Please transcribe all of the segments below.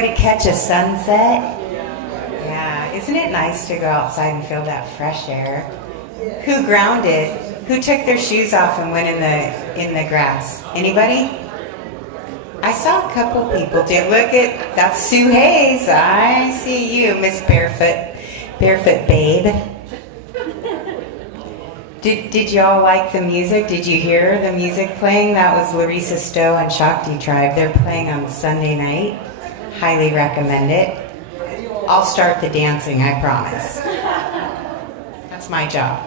Anybody catch a sunset? Yeah, isn't it nice to go outside and feel that fresh air? Who grounded? Who took their shoes off and went in the grass? Anybody? I saw a couple people do. Look at, that's Sue Hayes. I see you, Miss Barefoot Babe. Did y'all like the music? Did you hear the music playing? That was Larissa Stowe and Shakti Tribe. They're playing on Sunday night. Highly recommend it. I'll start the dancing, I promise. That's my job.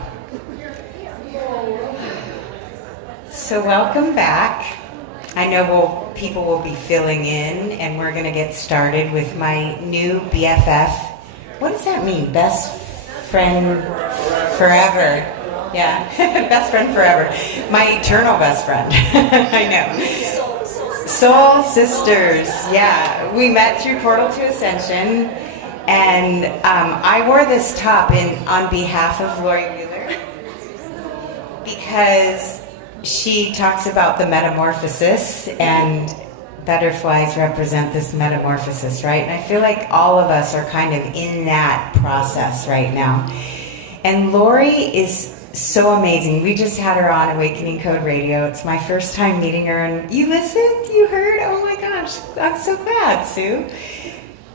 So welcome back. I know people will be filling in, and we're going to get started with my new BFF. What does that mean? Best friend forever. Yeah, best friend forever. My eternal best friend. I know. Soul sisters. Yeah, we met through Portal to Ascension, and I wore this top on behalf of Lori Wheeler because she talks about the metamorphosis, and butterflies represent this metamorphosis, right? And I feel like all of us are kind of in that process right now. And Lori is so amazing. We just had her on Awakening Code Radio. It's my first time meeting her, and you listened? You heard? Oh my gosh, I'm so glad, Sue.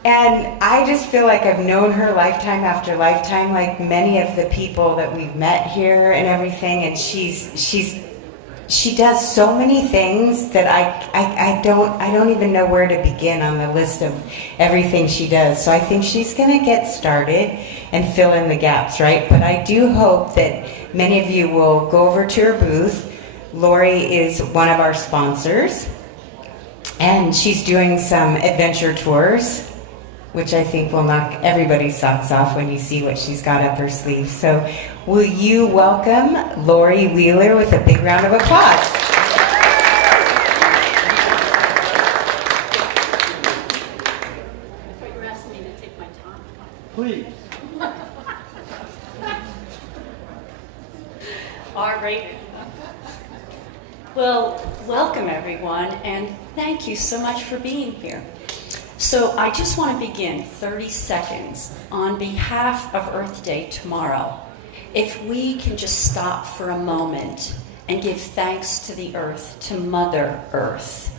And I just feel like I've known her lifetime after lifetime, like many of the people that we've met here and everything, and she does so many things that I don't even know where to begin on the list of everything she does. So I think she's going to get started and fill in the gaps, right? But I do hope that many of you will go over to her booth. Lori is one of our sponsors, and she's doing some adventure tours, which I think will knock everybody's socks off when you see what she's got up her sleeve. So will you welcome Lori Wheeler with a big round of applause? I thought you were asking me to take my time. Please. All right. Well, welcome everyone, and thank you so much for being here. So I just want to begin 30 seconds on behalf of Earth Day tomorrow. If we can just stop for a moment and give thanks to the Earth, to Mother Earth.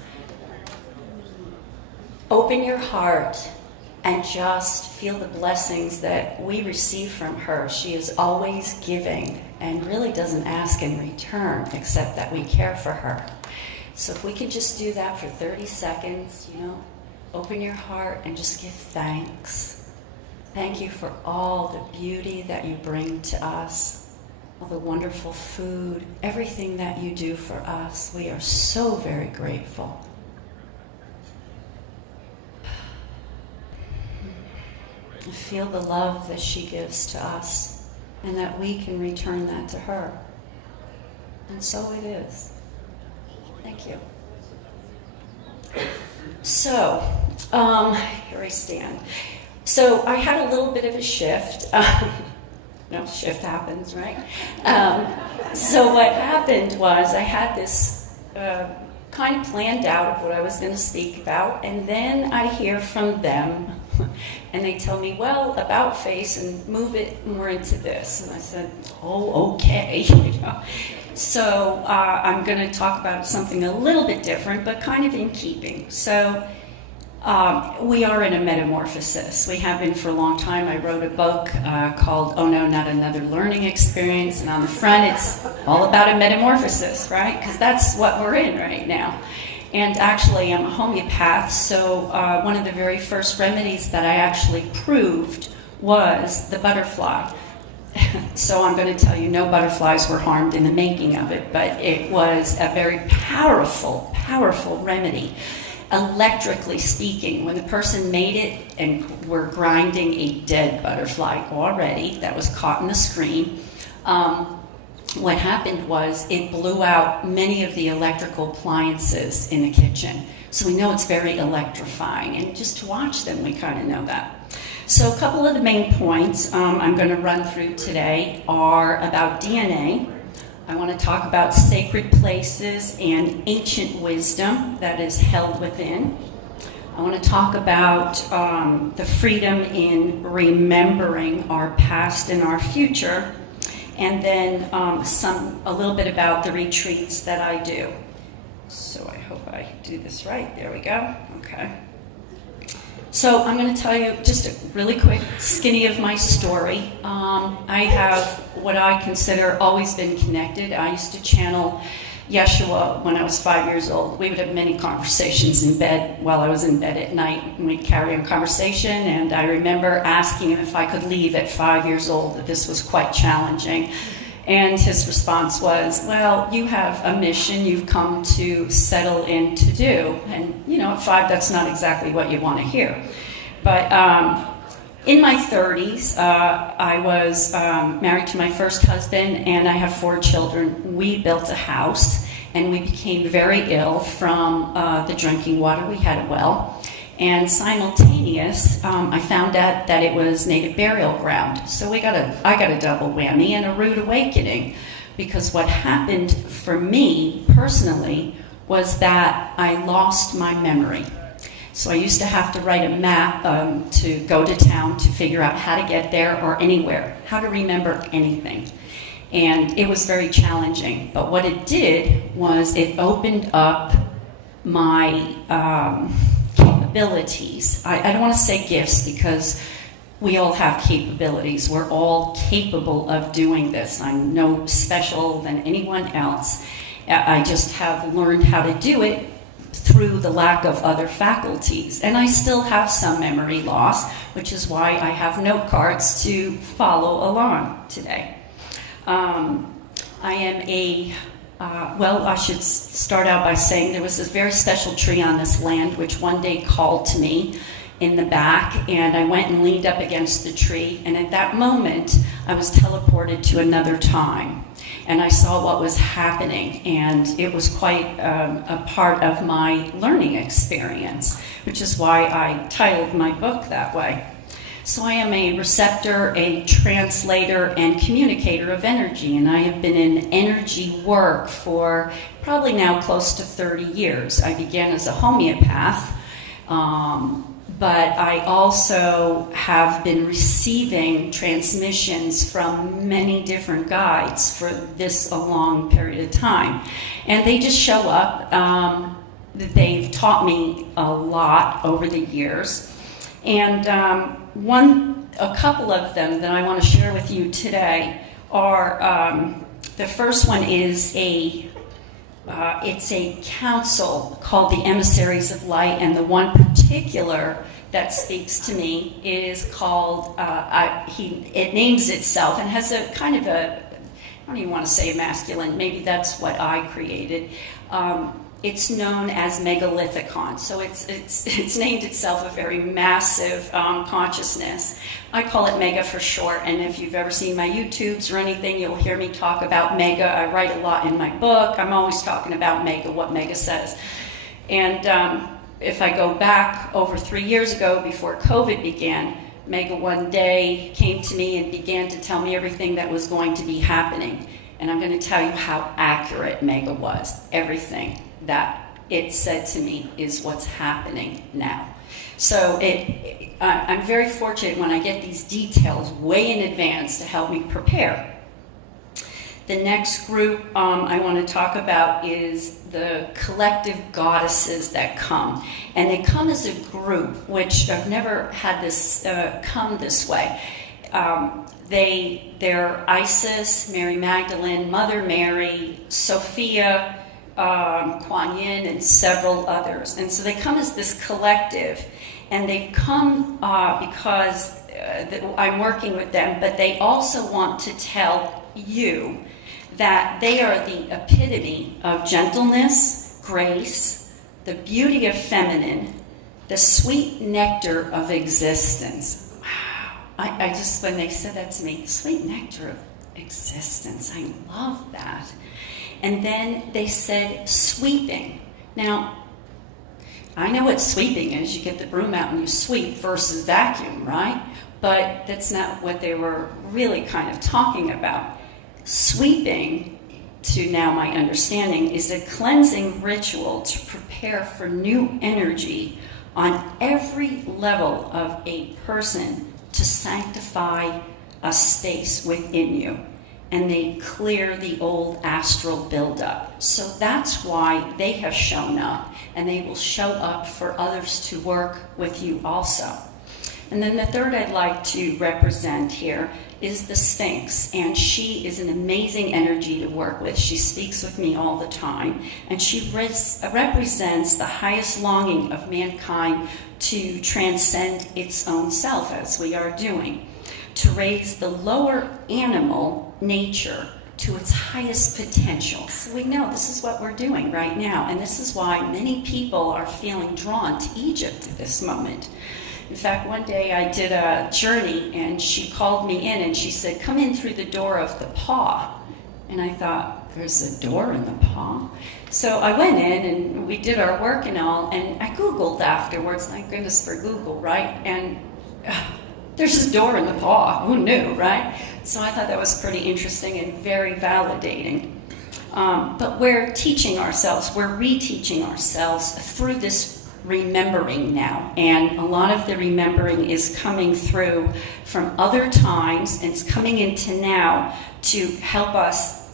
Open your heart and just feel the blessings that we receive from her. She is always giving and really doesn't ask in return except that we care for her. So if we could just do that for 30 seconds, open your heart and just give thanks. Thank you for all the beauty that you bring to us, all the wonderful food, everything that you do for us. We are so very grateful. Feel the love that she gives to us, and that we can return that to her. And so it is. Thank you. So, here I stand. So I had a little bit of a shift. Shift happens, right? So what happened was I had this kind of planned out of what I was going to speak about, and then I hear from them, and they tell me, well, about face, and move it more into this. And I said, oh, okay. So I'm going to talk about something a little bit different, but kind of in keeping. So we are in a metamorphosis. We have been for a long time. I wrote a book called Oh No, Not Another Learning Experience. And on the front, it's all about a metamorphosis, right? Because that's what we're in right now. And actually, I'm a homeopath. So one of the very first remedies that I actually proved was the butterfly. So I'm going to tell you, no butterflies were harmed in the making of it, but it was a very powerful, powerful remedy. Electrically speaking, when the person made it and were grinding a dead butterfly already that was caught in the screen, what happened was it blew out many of the electrical appliances in the kitchen. So we know it's very electrifying, and just to watch them, we kind of know that. So a couple of the main points I'm going to run through today are about DNA. I want to talk about sacred places and ancient wisdom that is held within. I want to talk about the freedom in remembering our past and our future, and then a little bit about the retreats that I do. So I hope I do this right. There we go. Okay. So I'm going to tell you just a really quick skinny of my story. I have what I consider always been connected. I used to channel Yeshua when I was 5 years old. We would have many conversations in bed while I was in bed at night, and we'd carry on conversation, and I remember asking him if I could leave at 5 years old, that this was quite challenging. And his response was, well, you have a mission you've come to settle in to do. And, at 5, that's not exactly what you want to hear. But in my 30s, I was married to my first husband, and I have 4 children. We built a house, and we became very ill from the drinking water. We had a well. And simultaneous, I found out that it was native burial ground. So I got a double whammy and a rude awakening, because what happened for me personally was that I lost my memory. So I used to have to write a map to go to town to figure out how to get there or anywhere, how to remember anything. And it was very challenging. But what it did was it opened up my capabilities. I don't want to say gifts, because we all have capabilities. We're all capable of doing this. I'm no special than anyone else. I just have learned how to do it through the lack of other faculties. And I still have some memory loss, which is why I have note cards to follow along today. I am I should start out by saying there was this very special tree on this land which one day called to me in the back, and I went and leaned up against the tree, and at that moment I was teleported to another time, and I saw what was happening, and it was quite a part of my learning experience, which is why I titled my book that way. So I am a receptor, a translator, and communicator of energy, and I have been in energy work for probably now close to 30 years. I began as a homeopath, but I also have been receiving transmissions from many different guides for this a long period of time. And they just show up. They've taught me a lot over the years. And a couple of them that I want to share with you today are, the first one is it's a council called the Emissaries of Light, and the one particular that speaks to me is called, it names itself and has a kind of I don't even want to say masculine, maybe that's what I created. It's known as Megalithicon, so it's named itself a very massive consciousness. I call it Mega for short, and if you've ever seen my YouTubes or anything, you'll hear me talk about Mega. I write a lot in my book. I'm always talking about Mega, what Mega says. And if I go back over 3 years ago, before COVID began, Mega one day came to me and began to tell me everything that was going to be happening. And I'm going to tell you how accurate Mega was. Everything that it said to me is what's happening now. So I'm very fortunate when I get these details way in advance to help me prepare. The next group I want to talk about is the collective goddesses that come. And they come as a group, which I've never had this come this way. They're Isis, Mary Magdalene, Mother Mary, Sophia, Kuan Yin, and several others. And so they come as this collective, and they've come because I'm working with them, but they also want to tell you that they are the epitome of gentleness, grace, the beauty of feminine, the sweet nectar of existence. Wow. I just, when they said that to me, sweet nectar of existence, I love that. And then they said sweeping. Now, I know what sweeping is. You get the broom out and you sweep versus vacuum, right? But that's not what they were really kind of talking about. Sweeping, to now my understanding, is a cleansing ritual to prepare for new energy on every level of a person to sanctify a space within you. And they clear the old astral buildup. So that's why they have shown up, and they will show up for others to work with you also. And then the third I'd like to represent here is the Sphinx, and she is an amazing energy to work with. She speaks with me all the time, and she represents the highest longing of mankind to transcend its own self, as we are doing, to raise the lower animal nature to its highest potential. So we know this is what we're doing right now, and this is why many people are feeling drawn to Egypt at this moment. In fact, one day I did a journey, and she called me in, and she said, "Come in through the door of the paw." And I thought, there's a door in the paw? So I went in, and we did our work and all, and I Googled afterwards. Thank goodness for Google, right? And there's a door in the paw. Who knew, right? So I thought that was pretty interesting and very validating. But we're teaching ourselves, we're reteaching ourselves through this remembering now. And a lot of the remembering is coming through from other times, and it's coming into now to help us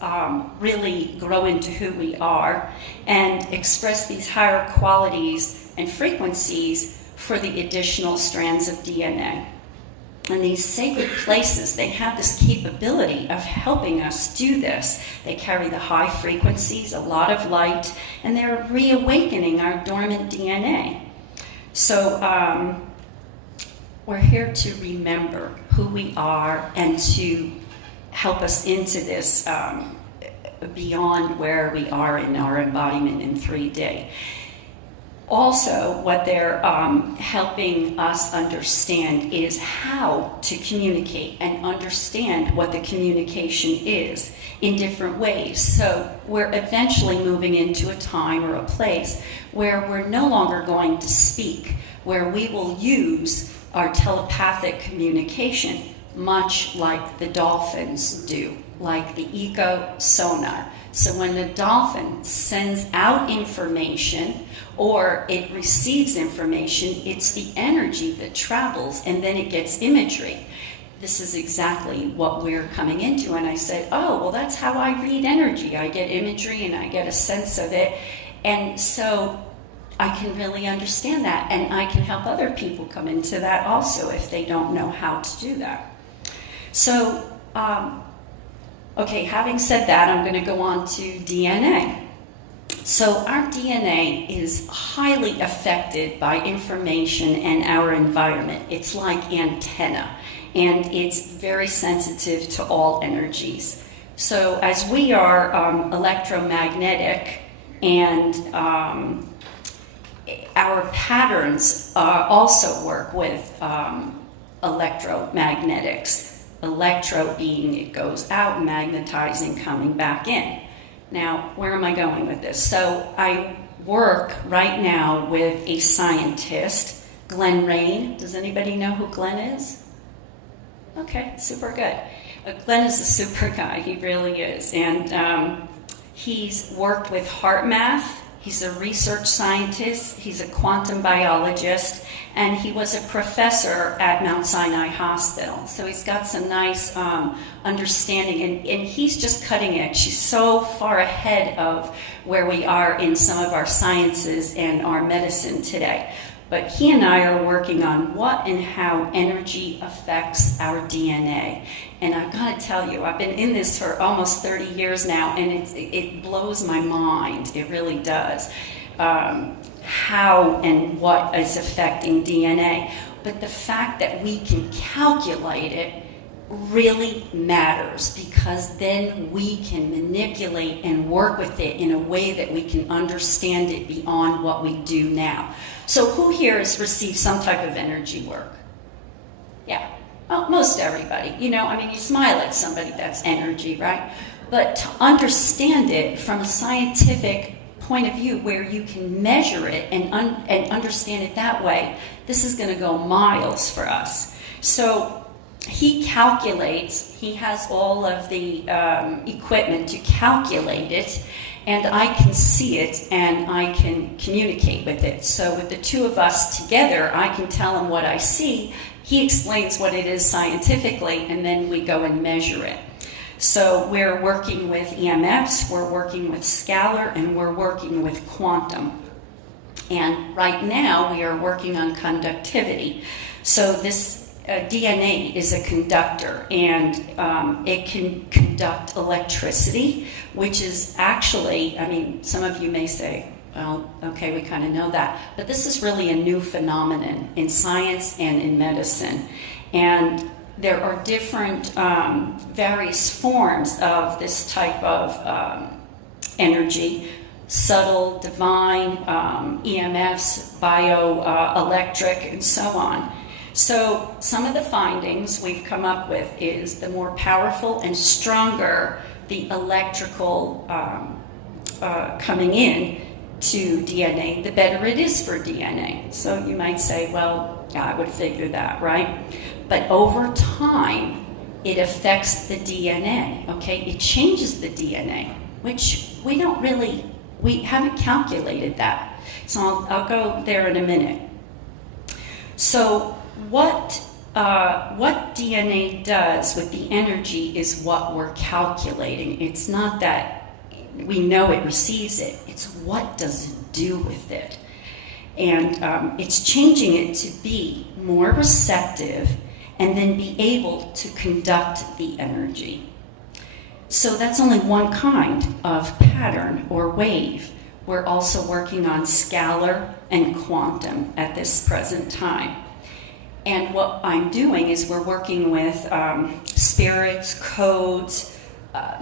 really grow into who we are and express these higher qualities and frequencies for the additional strands of DNA. And these sacred places, they have this capability of helping us do this. They carry the high frequencies, a lot of light, and they're reawakening our dormant DNA. So we're here to remember who we are and to help us into this beyond where we are in our embodiment in 3D. Also, what they're helping us understand is how to communicate and understand what the communication is in different ways. So we're eventually moving into a time or a place where we're no longer going to speak, where we will use our telepathic communication, much like the dolphins do, like the eco sonar. So when the dolphin sends out information or it receives information, it's the energy that travels, and then it gets imagery. This is exactly what we're coming into. And I said, oh, well, that's how I read energy. I get imagery and I get a sense of it. And so I can really understand that, and I can help other people come into that also if they don't know how to do that. So, okay, having said that, I'm going to go on to DNA. So our DNA is highly affected by information and our environment. It's like antenna, and it's very sensitive to all energies. So as we are electromagnetic, and our patterns also work with electromagnetics. Electro being it goes out, magnetizing coming back in. Now, where am I going with this? So I work right now with a scientist, Glenn Rain. Does anybody know who Glenn is? Okay, super good. Glenn is a super guy, he really is. And he's worked with heart math. He's a research scientist, he's a quantum biologist, and he was a professor at Mount Sinai Hospital. So he's got some nice understanding, and he's just cutting edge. He's so far ahead of where we are in some of our sciences and our medicine today. But he and I are working on what and how energy affects our DNA. And I've got to tell you, I've been in this for almost 30 years now, and it blows my mind. It really does. How and what is affecting DNA. But the fact that we can calculate it really matters, because then we can manipulate and work with it in a way that we can understand it beyond what we do now. So who here has received some type of energy work? Yeah, well, most everybody. You know, I mean, you smile at somebody, that's energy, right? But to understand it from a scientific point of view where you can measure it and understand it that way, this is going to go miles for us. So he calculates, he has all of the equipment to calculate it, and I can see it and I can communicate with it. So with the two of us together, I can tell him what I see, he explains what it is scientifically, and then we go and measure it. So we're working with EMFs, we're working with scalar, and we're working with quantum. And right now we are working on conductivity. So this DNA is a conductor, and it can conduct electricity, which is actually, I mean, some of you may say, well, okay, we kind of know that, but this is really a new phenomenon in science and in medicine. And there are different various forms of this type of energy: subtle, divine, EMFs, bioelectric, and so on. So some of the findings we've come up with is the more powerful and stronger the electrical coming in to DNA, the better it is for DNA. So you might say, well, yeah, I would figure that, right? But over time, it affects the DNA, okay? It changes the DNA, which we haven't calculated that. So I'll go there in a minute. So what DNA does with the energy is what we're calculating. It's not that we know it receives it. It's what does it do with it. And it's changing it to be more receptive and then be able to conduct the energy. So that's only one kind of pattern or wave. We're also working on scalar and quantum at this present time. And what I'm doing is we're working with spirits, codes,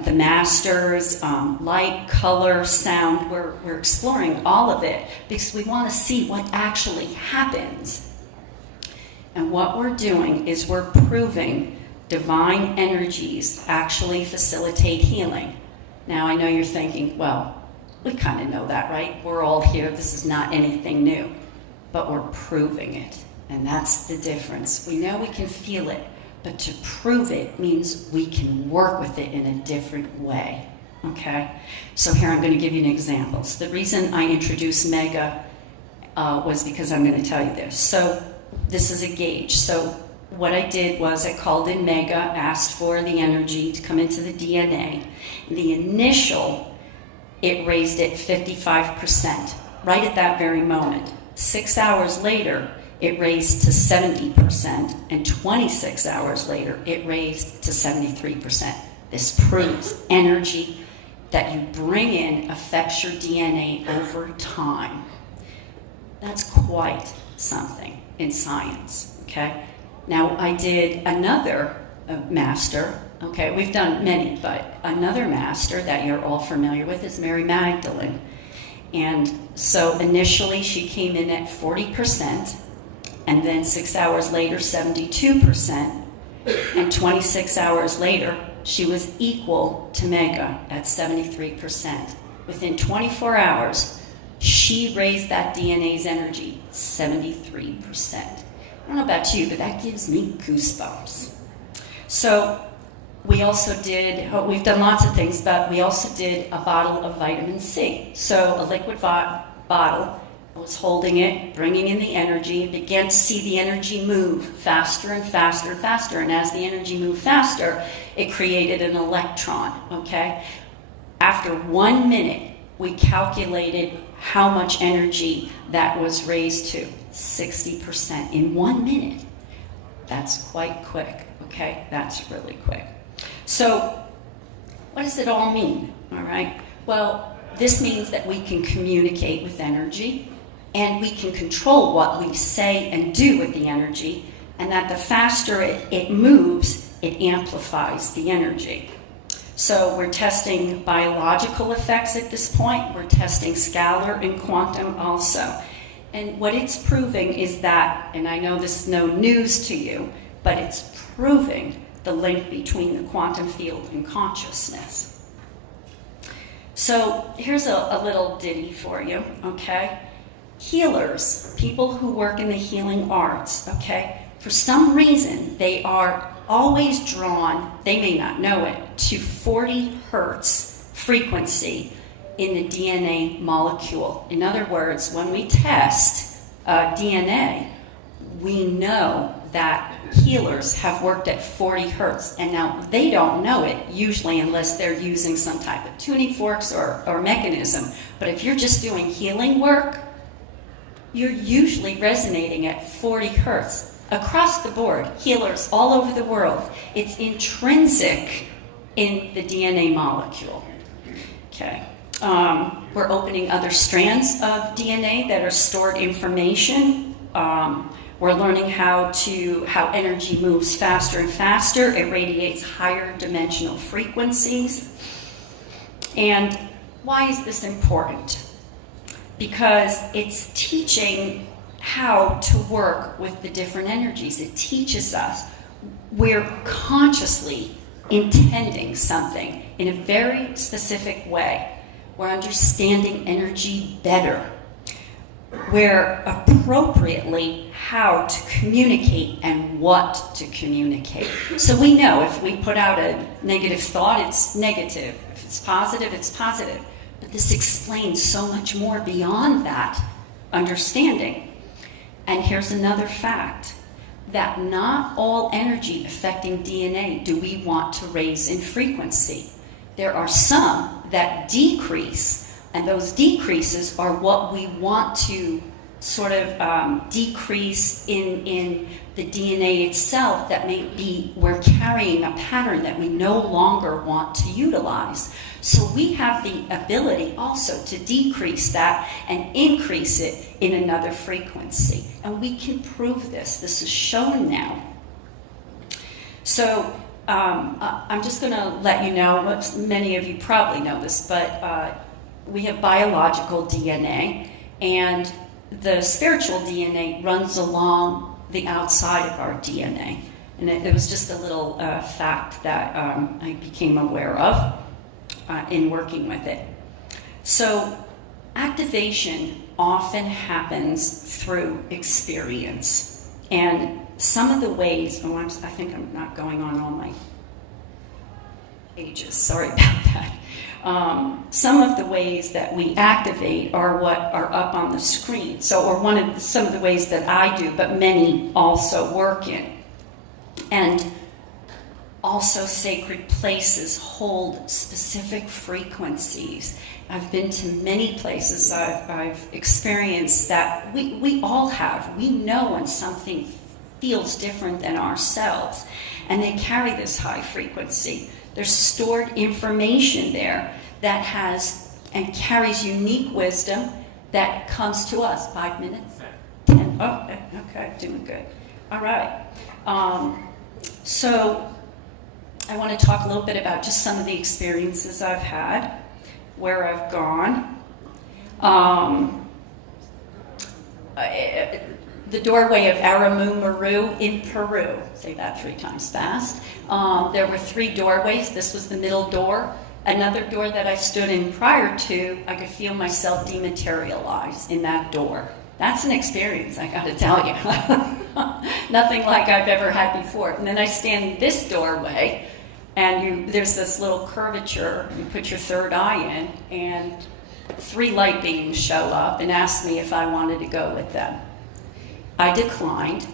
the masters, light, color, sound. We're exploring all of it because we want to see what actually happens. And what we're doing is we're proving divine energies actually facilitate healing. Now, I know you're thinking, well, we kind of know that, right? We're all here. This is not anything new. But we're proving it. And that's the difference. We know we can feel it, but to prove it means we can work with it in a different way. Okay? So here I'm going to give you an example. So the reason I introduced Mega was because I'm going to tell you this. So this is a gauge. So what I did was I called in Mega, asked for the energy to come into the DNA. The initial, it raised it 55%, right at that very moment. 6 hours later, it raised to 70%, and 26 hours later, it raised to 73%. This proves energy that you bring in affects your DNA over time. That's quite something in science, okay? Now, I did another master, okay? We've done many, but another master that you're all familiar with is Mary Magdalene. And so initially, she came in at 40%, and then 6 hours later, 72%, and 26 hours later, she was equal to Mega at 73%. Within 24 hours, she raised that DNA's energy 73%. I don't know about you, but that gives me goosebumps. So we also did, we've done lots of things, but we also did a bottle of vitamin C. So a liquid bottle, I was holding it, bringing in the energy, began to see the energy move faster and faster and faster. And as the energy moved faster, it created an electron, okay? After 1 minute, we calculated how much energy that was raised to, 60% in 1 minute. That's quite quick, okay? That's really quick. So what does it all mean, all right? Well, this means that we can communicate with energy, and we can control what we say and do with the energy, and that the faster it moves, it amplifies the energy. So we're testing biological effects at this point. We're testing scalar and quantum also. And what it's proving is that, and I know this is no news to you, but it's proving the link between the quantum field and consciousness. So here's a little ditty for you, okay? Healers, people who work in the healing arts, okay? For some reason, they are always drawn, they may not know it, to 40 hertz frequency in the DNA molecule. In other words, when we test DNA, we know that healers have worked at 40 hertz, and now they don't know it usually unless they're using some type of tuning forks or mechanism. But if you're just doing healing work, you're usually resonating at 40 hertz across the board. Healers all over the world. It's intrinsic in the DNA molecule. Okay. We're opening other strands of DNA that are stored information. We're learning how energy moves faster and faster. It radiates higher dimensional frequencies. And why is this important? Because it's teaching how to work with the different energies. It teaches us we're consciously intending something in a very specific way. We're understanding energy better. We're appropriately how to communicate and what to communicate. So we know if we put out a negative thought, it's negative. If it's positive, it's positive. But this explains so much more beyond that understanding. And here's another fact, that not all energy affecting DNA do we want to raise in frequency. There are some that decrease, and those decreases are what we want to sort of decrease in the DNA itself, that may be we're carrying a pattern that we no longer want to utilize. So we have the ability also to decrease that and increase it in another frequency. And we can prove this. This is shown now. So I'm just going to let you know, many of you probably know this, but we have biological DNA, and the spiritual DNA runs along the outside of our DNA. And it was just a little fact that I became aware of in working with it. So activation often happens through experience. And some of the ways, I think I'm not going on all my pages, sorry about that. Some of the ways that we activate are what are up on the screen. Some of the ways that I do, but many also work in. And also sacred places hold specific frequencies. I've been to many places. I've experienced that we all have. We know when something feels different than ourselves, and they carry this high frequency. There's stored information there that has and carries unique wisdom that comes to us. 5 minutes? 10? Oh, okay, doing good. All right. So I want to talk a little bit about just some of the experiences I've had, where I've gone. The doorway of Aramu in Peru. Say that 3 times fast. There were 3 doorways. This was the middle door. Another door that I stood in prior to, I could feel myself dematerialize in that door. That's an experience, I got to tell you. Nothing like I've ever had before. And then I stand in this doorway, and there's this little curvature. You put your third eye in, and 3 light beings show up and ask me if I wanted to go with them. I declined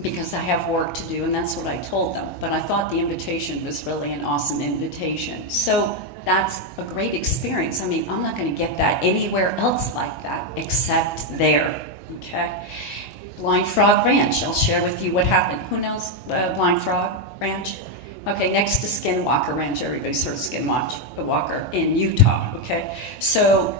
because I have work to do, and that's what I told them. But I thought the invitation was really an awesome invitation. So that's a great experience. I mean, I'm not going to get that anywhere else like that except there. Okay? Blind Frog Ranch. I'll share with you what happened. Who knows Blind Frog Ranch? Okay, next to Skinwalker Ranch. Everybody's heard of Skinwalker in Utah. Okay? So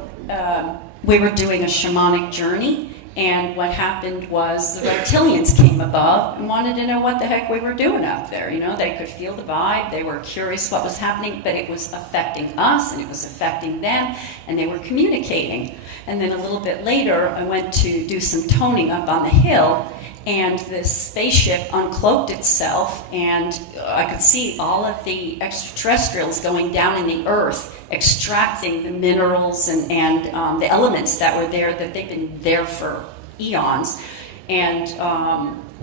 we were doing a shamanic journey. And what happened was the reptilians came above and wanted to know what the heck we were doing up there. You know, they could feel the vibe. They were curious what was happening, but it was affecting us and it was affecting them, and they were communicating. And then a little bit later, I went to do some toning up on the hill, and this spaceship uncloaked itself, and I could see all of the extraterrestrials going down in the earth, extracting the minerals and the elements that were there, that they've been there for eons. And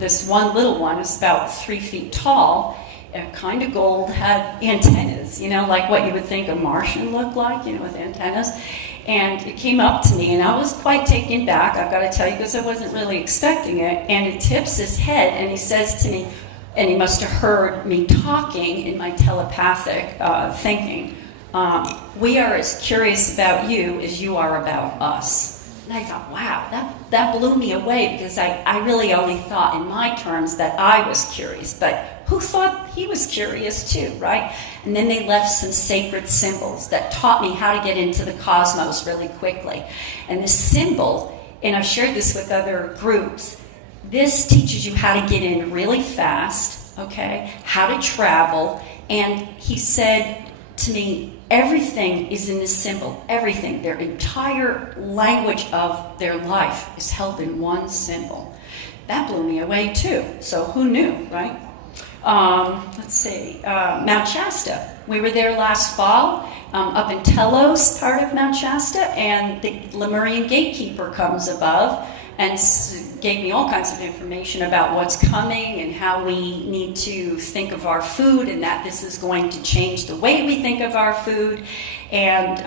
this one little one is about 3 feet tall, kind of gold, had antennas, like what you would think a Martian looked like, with antennas. And it came up to me, and I was quite taken back, I've got to tell you, because I wasn't really expecting it. And it tips his head, and he says to me, and he must have heard me talking in my telepathic thinking, we are as curious about you as you are about us. And I thought, wow, that blew me away, because I really only thought in my terms that I was curious, but who thought he was curious too, right? And then they left some sacred symbols that taught me how to get into the cosmos really quickly. And the symbol, and I've shared this with other groups, this teaches you how to get in really fast, okay, how to travel. And he said to me, everything is in this symbol, everything. Their entire language of their life is held in one symbol. That blew me away too. So who knew, right? Let's see, Mount Shasta. We were there last fall, up in Telos, part of Mount Shasta, and the Lemurian gatekeeper comes above and gave me all kinds of information about what's coming and how we need to think of our food, and that this is going to change the way we think of our food. And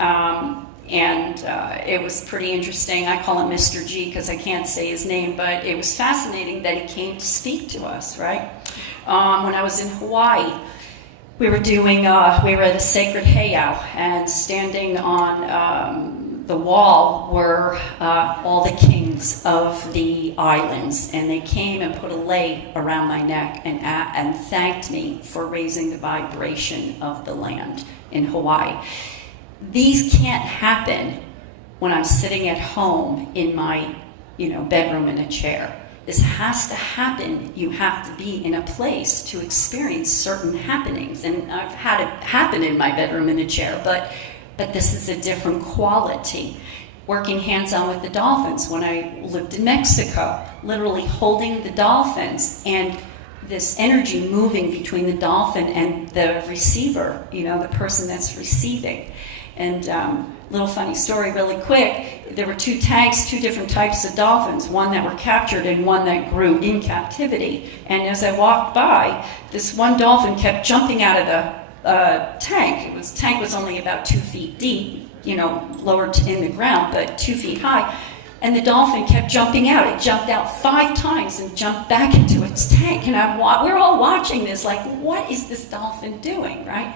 it was pretty interesting. I call him Mr. G because I can't say his name, but it was fascinating that he came to speak to us, right? When I was in Hawaii, we were at a sacred heiau, and standing on the wall were all the kings of the islands, and they came and put a lei around my neck and thanked me for raising the vibration of the land in Hawaii. These can't happen when I'm sitting at home in my bedroom in a chair. This has to happen. You have to be in a place to experience certain happenings. And I've had it happen in my bedroom in a chair, but this is a different quality. Working hands-on with the dolphins when I lived in Mexico, literally holding the dolphins and this energy moving between the dolphin and the receiver, the person that's receiving. And little funny story really quick, there were 2 tanks, 2 different types of dolphins, one that were captured and one that grew in captivity. And as I walked by, this one dolphin kept jumping out of the tank. Tank was only about 2 feet deep, lower in the ground, but 2 feet high. And the dolphin kept jumping out. It jumped out 5 times and jumped back into its tank. And we're all watching this like, what is this dolphin doing, right?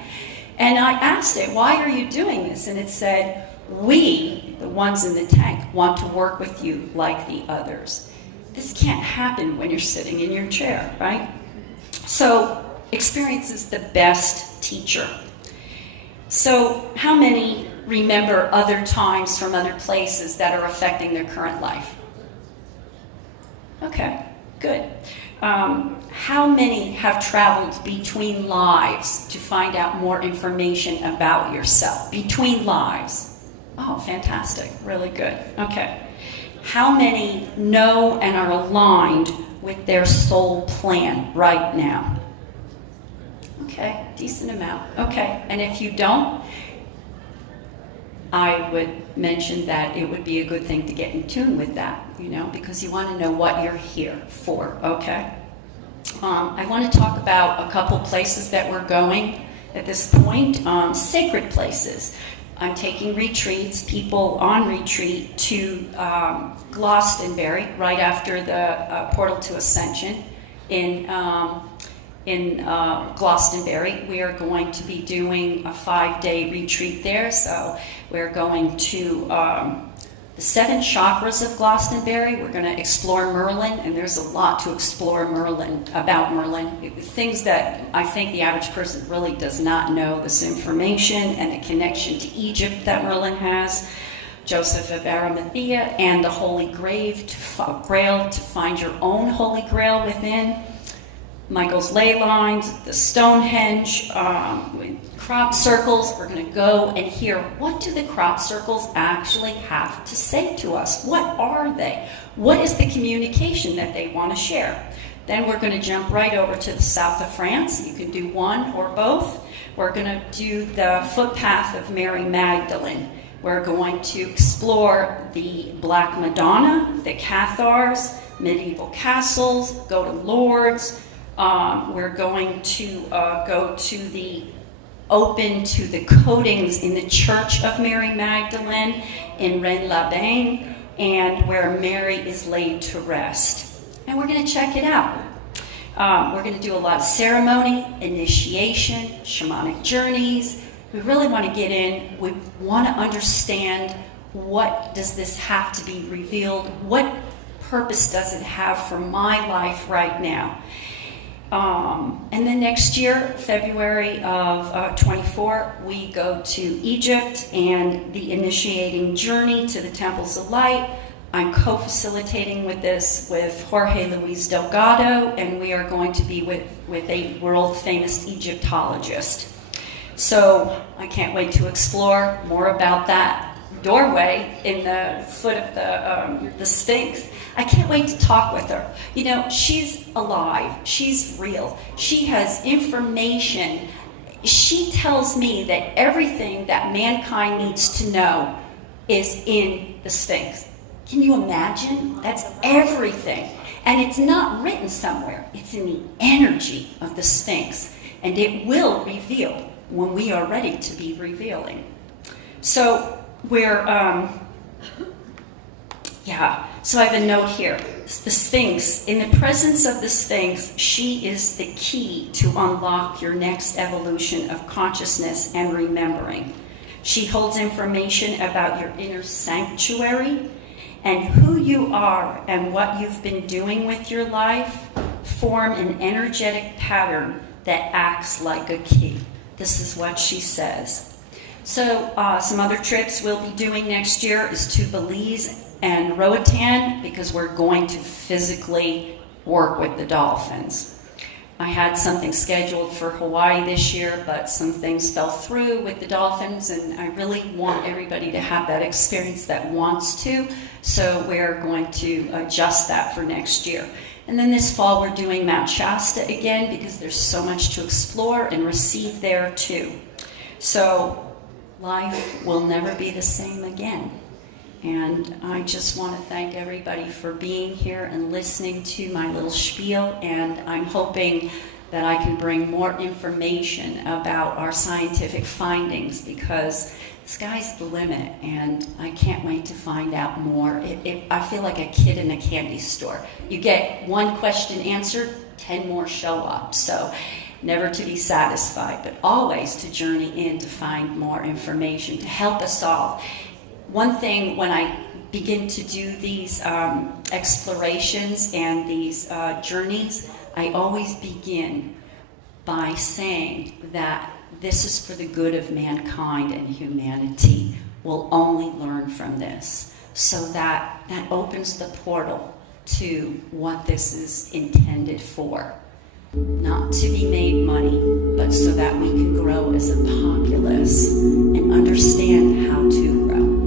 And I asked it, why are you doing this? And it said, we, the ones in the tank, want to work with you like the others. This can't happen when you're sitting in your chair, right? So experience is the best teacher. So how many remember other times from other places that are affecting their current life? Okay, good. How many have traveled between lives to find out more information about yourself? Between lives. Oh, fantastic. Really good. Okay. How many know and are aligned with their soul plan right now? Okay, decent amount. Okay, and if you don't, I would mention that it would be a good thing to get in tune with that, because you want to know what you're here for, okay? I want to talk about a couple places that we're going at this point, sacred places. I'm taking retreats, people on retreat to Glastonbury, right after the portal to Ascension in Glastonbury. We are going to be doing a 5-day retreat there. So we're going to the 7 chakras of Glastonbury. We're going to explore Merlin, and there's a lot to explore about Merlin. Things that I think the average person really does not know, this information and the connection to Egypt that Merlin has, Joseph of Arimathea, and the Holy Grail to find your own Holy Grail within. Michael's ley lines, the Stonehenge, crop circles. We're going to go and hear, what do the crop circles actually have to say to us? What are they? What is the communication that they want to share? Then we're going to jump right over to the south of France. You can do one or both. We're going to do the footpath of Mary Magdalene. We're going to explore the Black Madonna, the Cathars, medieval castles, go to Lourdes. We're going to go to the open to the coatings in the Church of Mary Magdalene in Rennes-la-Bain, and where Mary is laid to rest. And we're going to check it out. We're going to do a lot of ceremony, initiation, shamanic journeys. We really want to get in. We want to understand, what does this have to be revealed? What purpose does it have for my life right now? And then next year, February of 24, we go to Egypt and the initiating journey to the Temples of Light. I'm co-facilitating with this with Jorge Luis Delgado, and we are going to be with a world-famous Egyptologist. So I can't wait to explore more about that doorway in the foot of the Sphinx. I can't wait to talk with her. You know, she's alive. She's real. She has information. She tells me that everything that mankind needs to know is in the Sphinx. Can you imagine? That's everything. And it's not written somewhere. It's in the energy of the Sphinx. And it will reveal when we are ready to be revealing. So So I have a note here. The Sphinx. In the presence of the Sphinx, she is the key to unlock your next evolution of consciousness and remembering. She holds information about your inner sanctuary and who you are and what you've been doing with your life form an energetic pattern that acts like a key. This is what she says. So some other trips we'll be doing next year is to Belize and Roatan, because we're going to physically work with the dolphins. I had something scheduled for Hawaii this year, but some things fell through with the dolphins, and I really want everybody to have that experience that wants to, so we're going to adjust that for next year. And then this fall we're doing Mount Shasta again, because there's so much to explore and receive there too. So life will never be the same again. And I just want to thank everybody for being here and listening to my little spiel, and I'm hoping that I can bring more information about our scientific findings, because the sky's the limit, and I can't wait to find out more. I feel like a kid in a candy store. You get one question answered, 10 more show up. So never to be satisfied, but always to journey in to find more information to help us all. One thing, when I begin to do these explorations and these journeys, I always begin by saying that this is for the good of mankind and humanity. We'll only learn from this. So that opens the portal to what this is intended for. Not to be made money, but so that we can grow as a populace and understand how to grow.